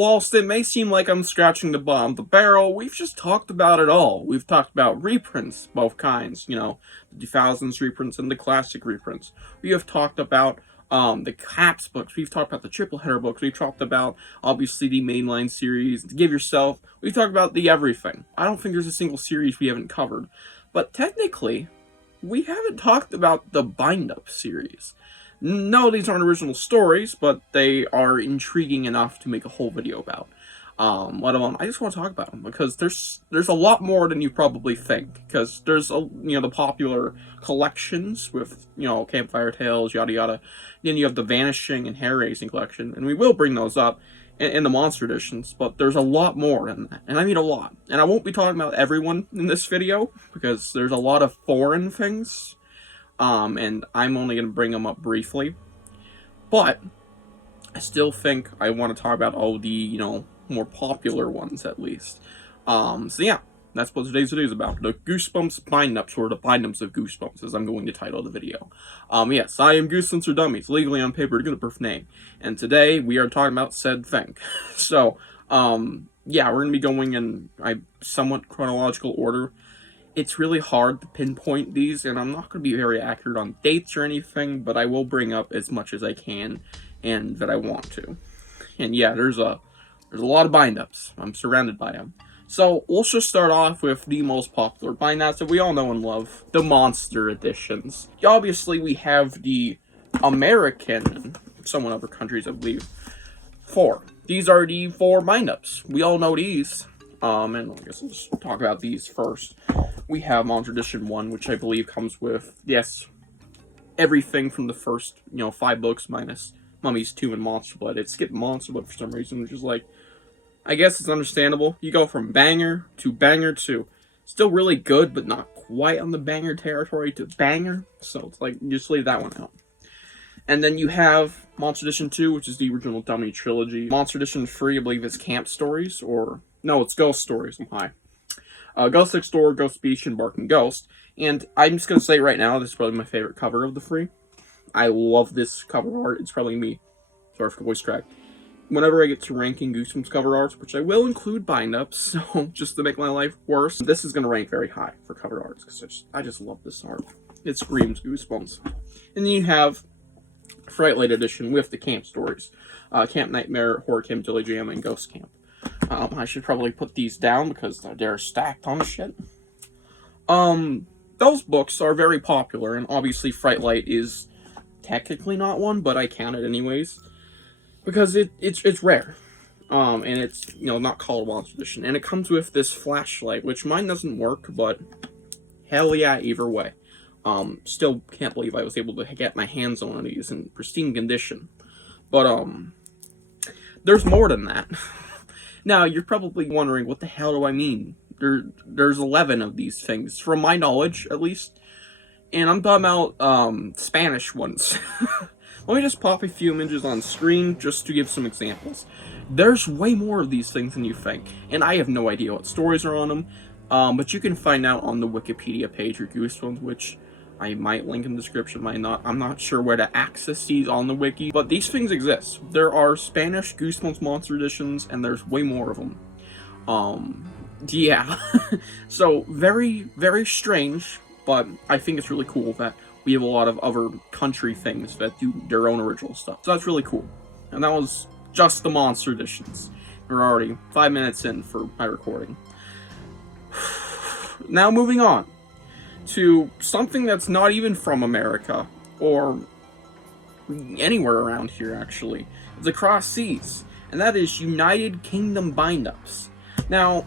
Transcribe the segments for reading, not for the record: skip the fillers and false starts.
whilst it may seem like I'm scratching the bottom of the barrel, we've just talked about it all. We've talked about reprints, both kinds, you know, the 2000s reprints and the classic reprints. We have talked about the Caps books, we've talked about the triple header books, we've talked about, obviously, the mainline series, To Give Yourself, we've talked about the everything. I don't think there's a single series we haven't covered, but technically, we haven't talked about the Bindup series. No, these aren't original stories, but they are intriguing enough to make a whole video about. I just want to talk about them because there's a lot more than you probably think. Because there's the popular collections with Campfire Tales, yada yada. Then you have the Vanishing and Hair Raising collection, and we will bring those up in the monster editions. But there's a lot more than that, and I mean a lot. And I won't be talking about everyone in this video because there's a lot of foreign things. And I'm only going to bring them up briefly. But I still think I want to talk about all the, more popular ones at least. So yeah, that's what today's video is about. The Goosebumps Bindups, or the Bindups of Goosebumps, as I'm going to title the video. Yes, I am Goosebumps for Dummies, legally on paper, to get a perfect name. And today, we are talking about said thing. So, yeah, we're going to be going in a somewhat chronological order. It's really hard to pinpoint these, and I'm not going to be very accurate on dates or anything, but I will bring up as much as I can, and that I want to. And yeah, there's a lot of bindups. I'm surrounded by them. So, let's just start off with the most popular bindups that we all know and love, the Monster Editions. Obviously, we have the American, and some other countries, I believe, 4. These are the 4 bindups. We all know these. And I guess we'll just talk about these first. We have Monster Edition 1, which I believe comes with, yes, everything from the first, 5 books minus Mummies 2 and Monster Blood. It skipped Monster Blood for some reason, which is like, I guess it's understandable. You go from banger to banger to still really good, but not quite on the banger territory to banger. So it's like, just leave that one out. And then you have Monster Edition 2, which is the original Dummy trilogy. Monster Edition 3, I believe, is Camp Stories, or no, it's Ghost Stories. I'm high. Ghost Next Door, Ghost Beach, and Barking Ghost. And I'm just going to say right now, this is probably my favorite cover of the 3. I love this cover art. It's probably me. Sorry for the voice crack. Whenever I get to ranking Goosebumps cover arts, which I will include bindups, so just to make my life worse, this is going to rank very high for cover arts, because I just love this art. It screams Goosebumps. And then you have Fright Light Edition with the Camp Stories. Camp Nightmare, Horror Camp, Dilly Jam, and Ghost Camp. I should probably put these down because they're stacked on shit. Those books are very popular, and obviously Fright Light is technically not one, but I count it anyways. Because it's rare. And it's, not called a Monster Edition. And it comes with this flashlight, which mine doesn't work, but hell yeah, either way. Still can't believe I was able to get my hands on one of these in pristine condition. But, there's more than that. Now, you're probably wondering, what the hell do I mean? There's 11 of these things, from my knowledge, at least. And I'm talking about, Spanish ones. Let me just pop a few images on screen, just to give some examples. There's way more of these things than you think, and I have no idea what stories are on them, but you can find out on the Wikipedia page for Goosebumps, which I might link in the description, might not. I'm not sure where to access these on the wiki, but these things exist. There are Spanish Goosebumps Monster Editions, and there's way more of them. Yeah. So, very, very strange, but I think it's really cool that we have a lot of other country things that do their own original stuff. So that's really cool. And that was just the Monster Editions. We're already 5 minutes in for my recording. Now moving on to something that's not even from America, or anywhere around here actually. It's across seas, and that is United Kingdom Bindups. Now,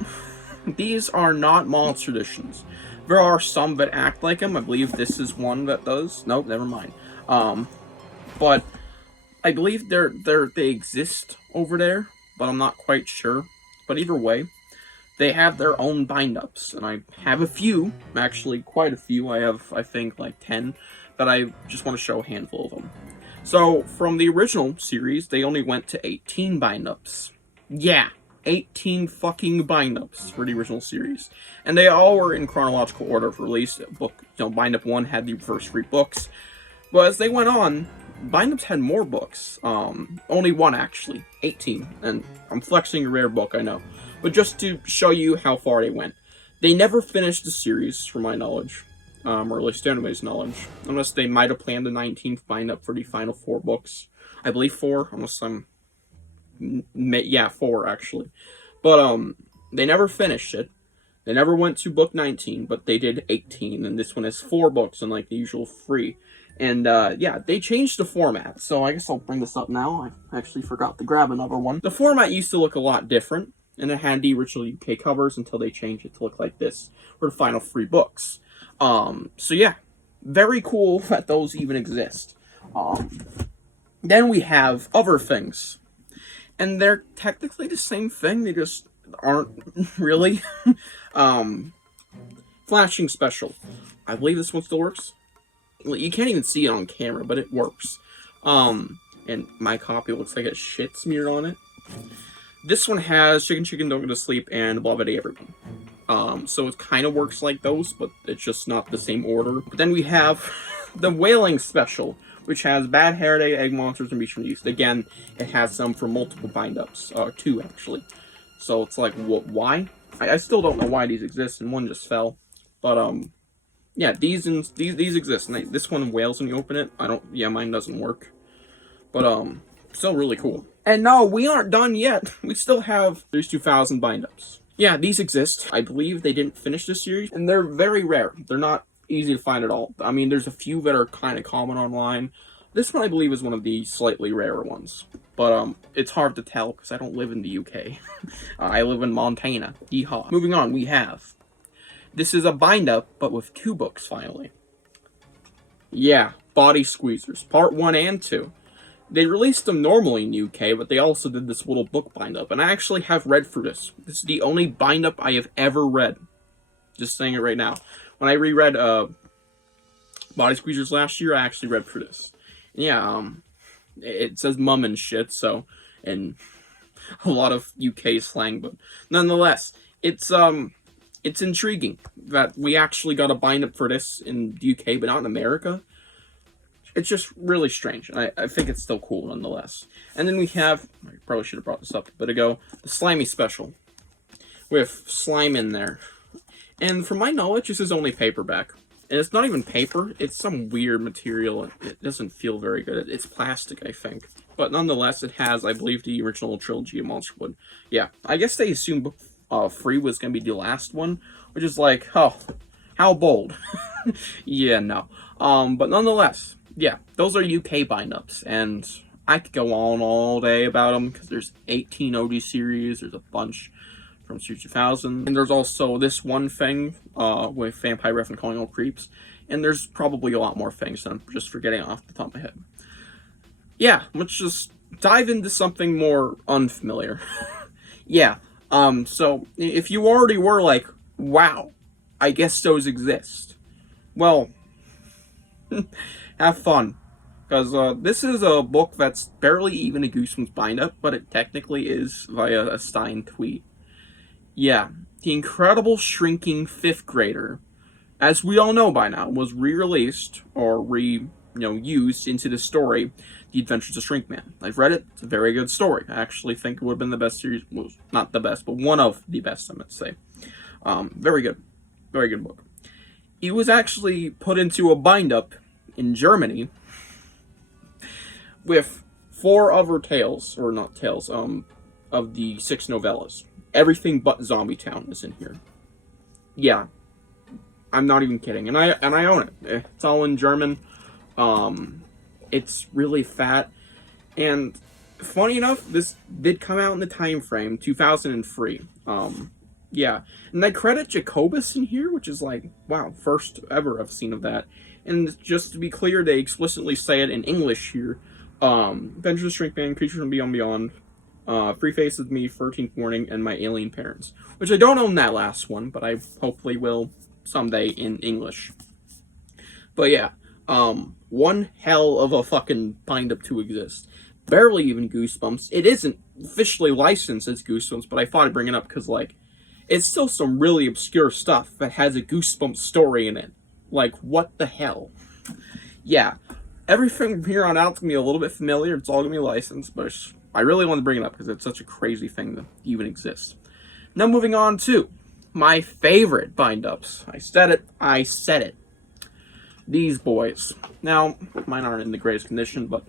these are not Monster Editions. There are some that act like them. I believe this is one that does. Nope, never mind. But I believe they exist over there, but I'm not quite sure. But either way, they have their own bindups, and I have a few, actually quite a few. I have, I think, like 10, but I just want to show a handful of them. So, from the original series, they only went to 18 bindups. Yeah, 18 fucking bindups for the original series. And they all were in chronological order of release. Bindup 1 had the first 3 books. But as they went on, Bindups had more books. Only one, actually. 18. And I'm flexing a rare book, I know. But just to show you how far they went. They never finished the series, from my knowledge. Or at least anybody's knowledge. Unless they might have planned the 19th Bindup for the final 4 books. I believe 4, unless I'm... Yeah, 4, actually. But, they never finished it. They never went to book 19, but they did 18, and this one has 4 books, unlike the usual 3. And, yeah, they changed the format, so I guess I'll bring this up now. I actually forgot to grab another one. The format used to look a lot different, and it had the original UK covers until they changed it to look like this for the final 3 books. So yeah, very cool that those even exist. Then we have other things, and they're technically the same thing, they just aren't really. Flashing Special. I believe this one still works. You can't even see it on camera, but it works. And my copy looks like it shit smeared on it. This one has Chicken Chicken Don't Go to Sleep and Blah Blah Everything. So it kind of works like those, but it's just not the same order. But then we have the Whaling Special, which has Bad Hair Day, Egg Monsters, and Beast from the East. Again, it has some for multiple bindups. 2, actually. So it's like, why? I still don't know why these exist, and one just fell. But, yeah, these exist. And this one wails when you open it. Yeah, mine doesn't work. But, still really cool. And no, we aren't done yet. We still have these 2000 bindups. Yeah, these exist. I believe they didn't finish this series, and they're very rare. They're not easy to find at all. I mean, there's a few that are kind of common online. This one, I believe, is one of the slightly rarer ones. But, it's hard to tell because I don't live in the UK. I live in Montana. Yeehaw. Moving on, we have... This is a bindup, but with 2 books, finally. Yeah, Body Squeezers, Part 1 and 2. They released them normally in UK, but they also did this little book bindup, and I actually have read through this. This is the only bindup I have ever read. Just saying it right now. When I reread, Body Squeezers last year, I actually read through this. And yeah, it says mum and shit, so, and a lot of UK slang, but nonetheless, it's intriguing that we actually got a bindup for this in the UK, but not in America. It's just really strange, and I think it's still cool nonetheless. And then we have, I probably should have brought this up a bit ago, the Slimy Special, with slime in there. And from my knowledge, this is only paperback. And it's not even paper, it's some weird material. It doesn't feel very good. It's plastic, I think. But nonetheless, it has, I believe, the original trilogy of Monsterwood. Yeah, I guess they assumed 3 was going to be the last one, which is like, oh, how bold. Yeah, no. But nonetheless, yeah, those are UK bindups, and I could go on all day about them, because there's 18 OG series, there's a bunch from Series 2000, and there's also this one thing with Vampire Ref and Calling All Creeps, and there's probably a lot more things that I'm just forgetting off the top of my head. Yeah, let's just dive into something more unfamiliar. Yeah, so if you already were like, wow, I guess those exist, well, have fun, because this is a book that's barely even a Goosebumps bindup, but it technically is via a Stine tweet. Yeah, The Incredible Shrinking 5th Grader, as we all know by now, was re-released, or used into the story, The Adventures of Shrinkman. I've read it, it's a very good story. I actually think it would have been the best series, well, not the best, but one of the best, I might say. Very good book. It was actually put into a bindup in Germany with 4 other tales, or not tales, of the 6 novellas. Everything but Zombie Town is in here. Yeah, I'm not even kidding, and I own it. It's all in German. It's really fat, and funny enough, this did come out in the time frame 2003. Yeah, and I credit Jacobus in here, which is like, wow, first ever I've seen of that. And just to be clear, they explicitly say it in English here. Adventures of Shrinkman, Creatures from Beyond Beyond, Free Faces Me, 13th Warning, and My Alien Parents. Which I don't own that last one, but I hopefully will someday in English. But yeah, one hell of a fucking bindup to exist. Barely even Goosebumps. It isn't officially licensed as Goosebumps, but I thought I'd bring it up because, like, it's still some really obscure stuff that has a Goosebumps story in it. Like, what the hell? Yeah. Everything from here on out is going to be a little bit familiar. It's all going to be licensed, but I really want to bring it up because it's such a crazy thing to even exist. Now moving on to my favorite bind-ups. I said it. These boys. Now, mine aren't in the greatest condition, but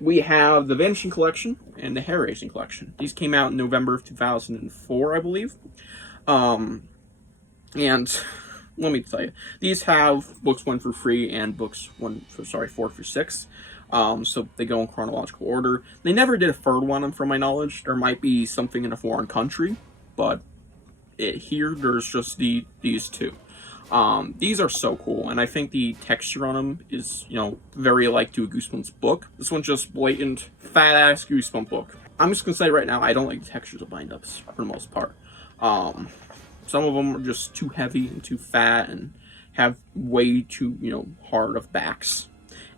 we have the Vanishing Collection and the Hair Raising Collection. These came out in November of 2004, I believe. And let me tell you, these have books 1 through 3 and books 4 through 6. So they go in chronological order. They never did a third one, from my knowledge. There might be something in a foreign country, but here there's just these two. These are so cool, and I think the texture on them is, very like to a Goosebumps book. This one's just blatant, fat-ass Goosebump book. I'm just gonna say right now, I don't like the textures of bind-ups, for the most part. Some of them are just too heavy and too fat, and have way too, hard of backs,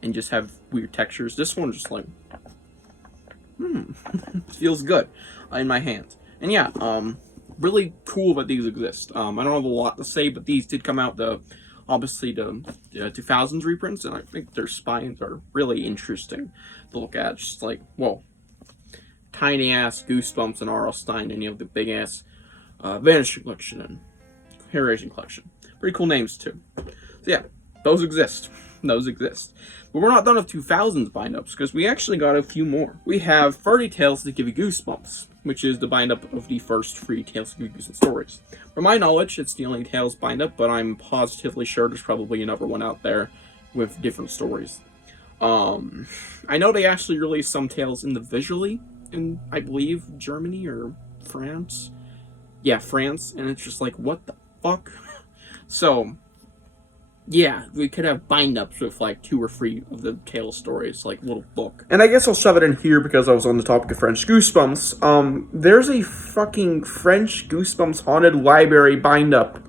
and just have weird textures. This one's just like, feels good in my hands. And yeah, really cool that these exist. I don't have a lot to say, but these did come out obviously the 2000s reprints, and I think their spines are really interesting to look at. Just like, whoa, tiny ass Goosebumps and R.L. Stine, and the big ass Vanishing Collection and Hair Raising Collection. Pretty cool names too. So yeah, those exist. But we're not done with 2000s bind-ups, because we actually got a few more. We have Freddy Tales to Give You Goosebumps, which is the bind-up of the first 3 Tales to Give You Goosebumps stories. From my knowledge, it's the only Tales bind-up, but I'm positively sure there's probably another one out there with different stories. I know they actually released some Tales individually in, I believe, Germany or France. Yeah, France, and it's just like, what the fuck? So, yeah, we could have bind-ups with like 2 or 3 of the Tales stories, like little book. And I guess I'll shove it in here because I was on the topic of French Goosebumps. There's a fucking French Goosebumps Haunted Library bind-up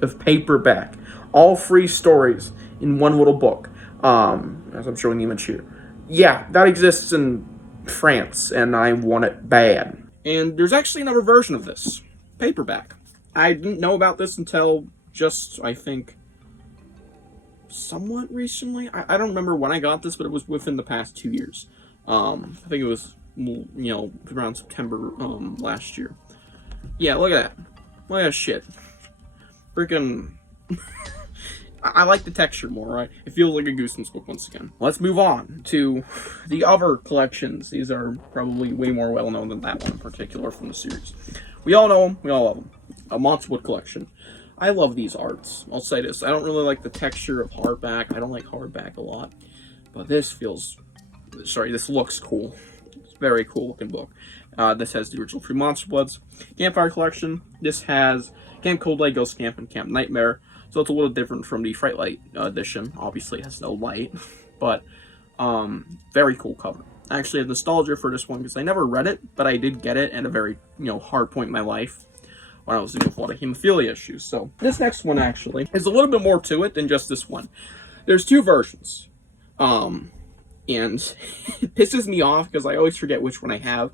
of paperback. All 3 stories in one little book. As I'm showing the image here. Yeah, that exists in France, and I want it bad. And there's actually another version of this. Paperback. I didn't know about this until just, I think, somewhat recently. I don't remember when I got this, but it was within the past 2 years. I think it was, around September last year. Yeah, look at that. Look at that shit. Freaking... I like the texture more, right? It feels like a Goosebumps book once again. Let's move on to the other collections. These are probably way more well-known than that one in particular from the series. We all know them. We all love them. A Monsterwood collection. I love these arts. I'll say this. I don't really like the texture of hardback. I don't like hardback a lot. But this looks cool. It's a very cool looking book. This has the original 3 Monster Bloods. Campfire Collection. This has Camp Cold Light, Ghost Camp, and Camp Nightmare. So it's a little different from the Fright Light edition. Obviously it has no light. But very cool cover. I actually have nostalgia for this one because I never read it, but I did get it at a very, hard point in my life when I was dealing with a lot of hemophilia issues. So this next one actually is a little bit more to it than just this one. There's 2 versions. And it pisses me off because I always forget which one I have.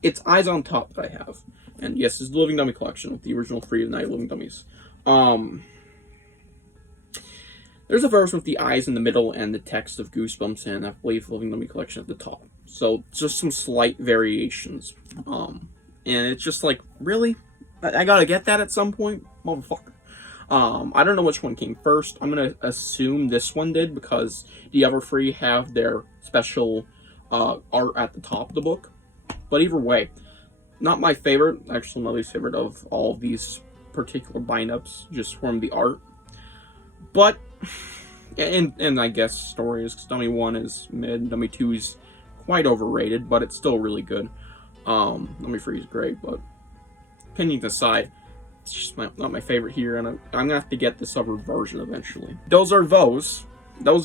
It's Eyes on Top that I have. And yes, it's the Living Dummy collection with the original 3 of the Night Living Dummies. There's a version with the eyes in the middle and the text of Goosebumps, and I believe the Living Dummy collection at the top. So just some slight variations. And it's just like, really? I gotta get that at some point? Motherfucker. I don't know which one came first. I'm gonna assume this one did because the other 3 have their special art at the top of the book. But either way, not my favorite. Actually, my least favorite of all of these particular bind-ups, just from the art. But, and I guess stories, because Dummy 1 is mid, Dummy 2 is quite overrated, but it's still really good. Dummy 3 is great, but opinions aside, it's just not my favorite here, and I'm gonna have to get this other version eventually. Those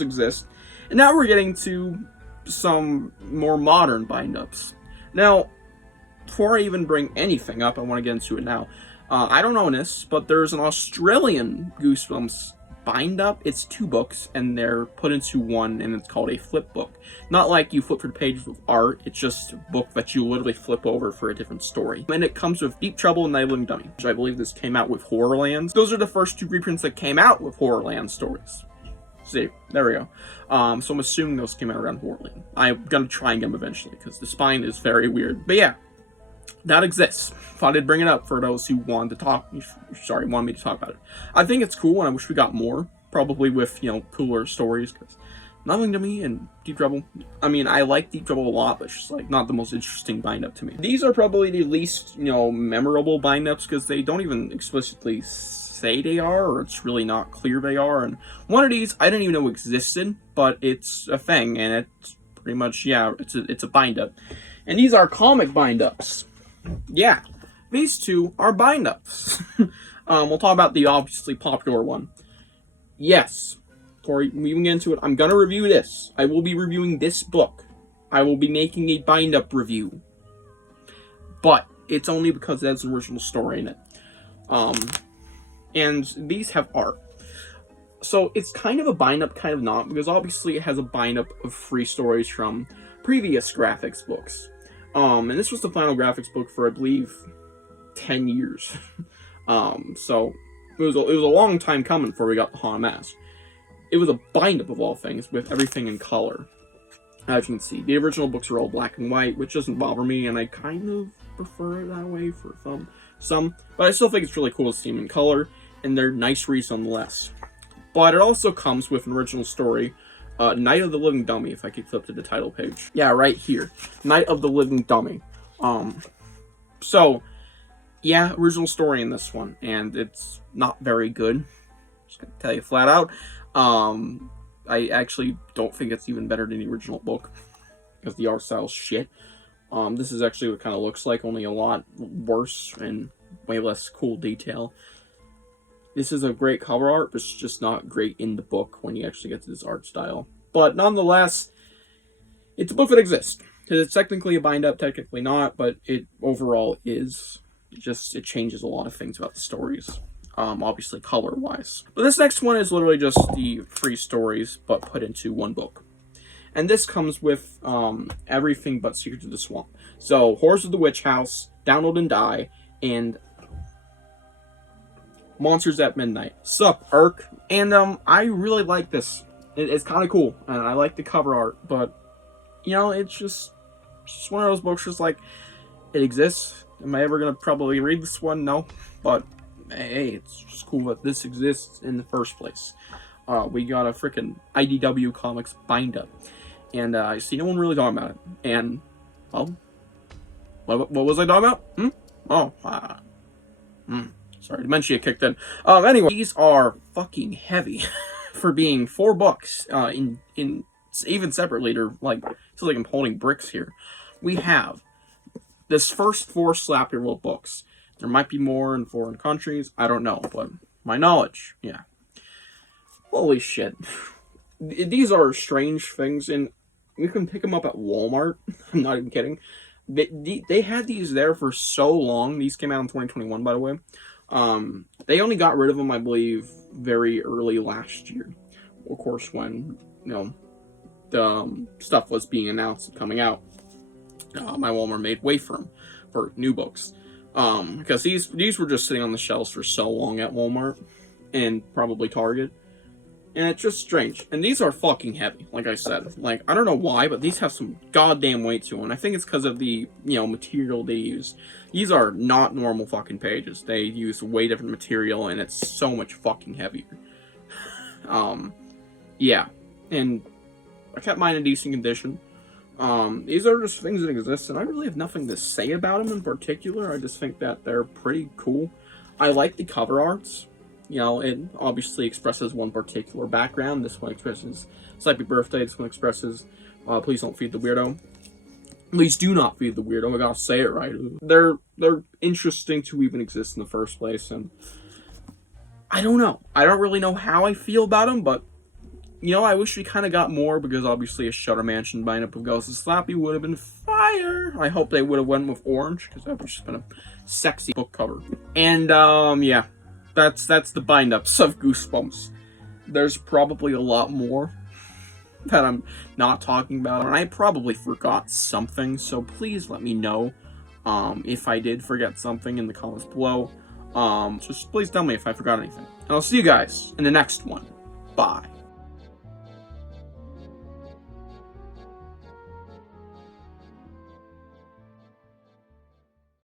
exist. And now we're getting to some more modern bind-ups. Now, before I even bring anything up, I want to get into it now. I don't own this, but there's an Australian Goosebumps bind-up. It's 2 books, and they're put into one, and it's called a flip book. Not like you flip through the pages with art, it's just a book that you literally flip over for a different story. And it comes with Deep Trouble and Night Living Dummy, which I believe this came out with Horrorlands. Those are the first 2 reprints that came out with Horrorland stories. See, there we go. So I'm assuming those came out around Halloween. I'm gonna try and get them eventually, because the spine is very weird. But yeah, that exists. Thought I'd bring it up for those who wanted me to talk about it. I think it's cool, and I wish we got more. Probably with, cooler stories, because nothing to me in Deep Trouble. I mean, I like Deep Trouble a lot, but it's just, like, not the most interesting bind-up to me. These are probably the least, memorable bind-ups, because they don't even explicitly say they are, or it's really not clear they are. And one of these, I didn't even know existed, but it's a thing, and it's pretty much, it's a bind-up. And these are comic bind-ups. Yeah, these two are bind-ups. We'll talk about the obviously popular one. Yes. Before we even get into it, I'm gonna review this. I will be reviewing this book. I will be making a bind-up review. But it's only because it has an original story in it. And these have art. So it's kind of a bind-up, kind of not, because obviously it has a bind-up of free stories from previous graphics books. And this was the final graphics book for, I believe, 10 years. So it was a long time coming before we got the Haunted Mask. It was a bind-up of all things, with everything in color. As you can see, the original books are all black and white, which doesn't bother me, and I kind of prefer it that way for some. But I still think it's really cool to see them in color, and they're nice reads nonetheless. But it also comes with an original story, Night of the Living Dummy, if I could flip to the title page. Yeah, right here. Night of the Living Dummy. So, yeah, original story in this one, and it's not very good. Just gonna tell you flat out. I actually don't think it's even better than the original book, because the art style's shit. This is actually what it kind of looks like, only a lot worse and way less cool detail. This is a great cover art, but it's just not great in the book when you actually get to this art style. But nonetheless, it's a book that exists. It's technically a bind-up, technically not, but it overall is. It changes a lot of things about the stories. Obviously color-wise. But this next one is literally just the free stories, but put into one book. And this comes with everything but Secrets of the Swamp. So, Horrors of the Witch House, Download and Die, and Monsters at Midnight. Sup, Irk? And I really like this. It's kind of cool, and I like the cover art, but, it's just one of those books just like, it exists. Am I ever going to probably read this one? No. But, hey, it's just cool that this exists in the first place. We got a freaking IDW Comics bind-up. And I see no one really talking about it. And, well, what was I talking about? Sorry, dementia kicked in. Anyway, these are fucking heavy for being 4 books. In even separately, they're like, it's like I'm holding bricks here. We have this first 4 Slap Your Little books. There might be more in foreign countries. I don't know, but my knowledge, yeah. Holy shit. These are strange things, and you can pick them up at Walmart. I'm not even kidding. They had these there for so long. These came out in 2021, by the way. They only got rid of them, I believe, very early last year. Of course, when, the stuff was being announced and coming out. My Walmart made way for them for new books. Because these were just sitting on the shelves for so long at Walmart and probably Target. And it's just strange. And these are fucking heavy, like I said. Like, I don't know why, but these have some goddamn weight to them. And I think it's because of the, material they use. These are not normal fucking pages. They use way different material, and it's so much fucking heavier. Yeah. And I kept mine in decent condition. These are just things that exist, and I really have nothing to say about them in particular. I just think that they're pretty cool. I like the cover arts. It obviously expresses one particular background. This one expresses Happy Birthday. This one expresses Please Don't Feed the Weirdo. Please do not feed the weirdo. I gotta say it right. They're interesting to even exist in the first place, and I don't know. I don't really know how I feel about them, but I wish we kind of got more, because obviously a Shutter Mansion bind-up of Ghost of Slappy would have been fire. I hope they would have went with orange, because that would just been a sexy book cover. And yeah. That's the bind-ups of Goosebumps. There's probably a lot more that I'm not talking about, and I probably forgot something, so please let me know if I did forget something in the comments below. Just please tell me if I forgot anything. And I'll see you guys in the next one. Bye.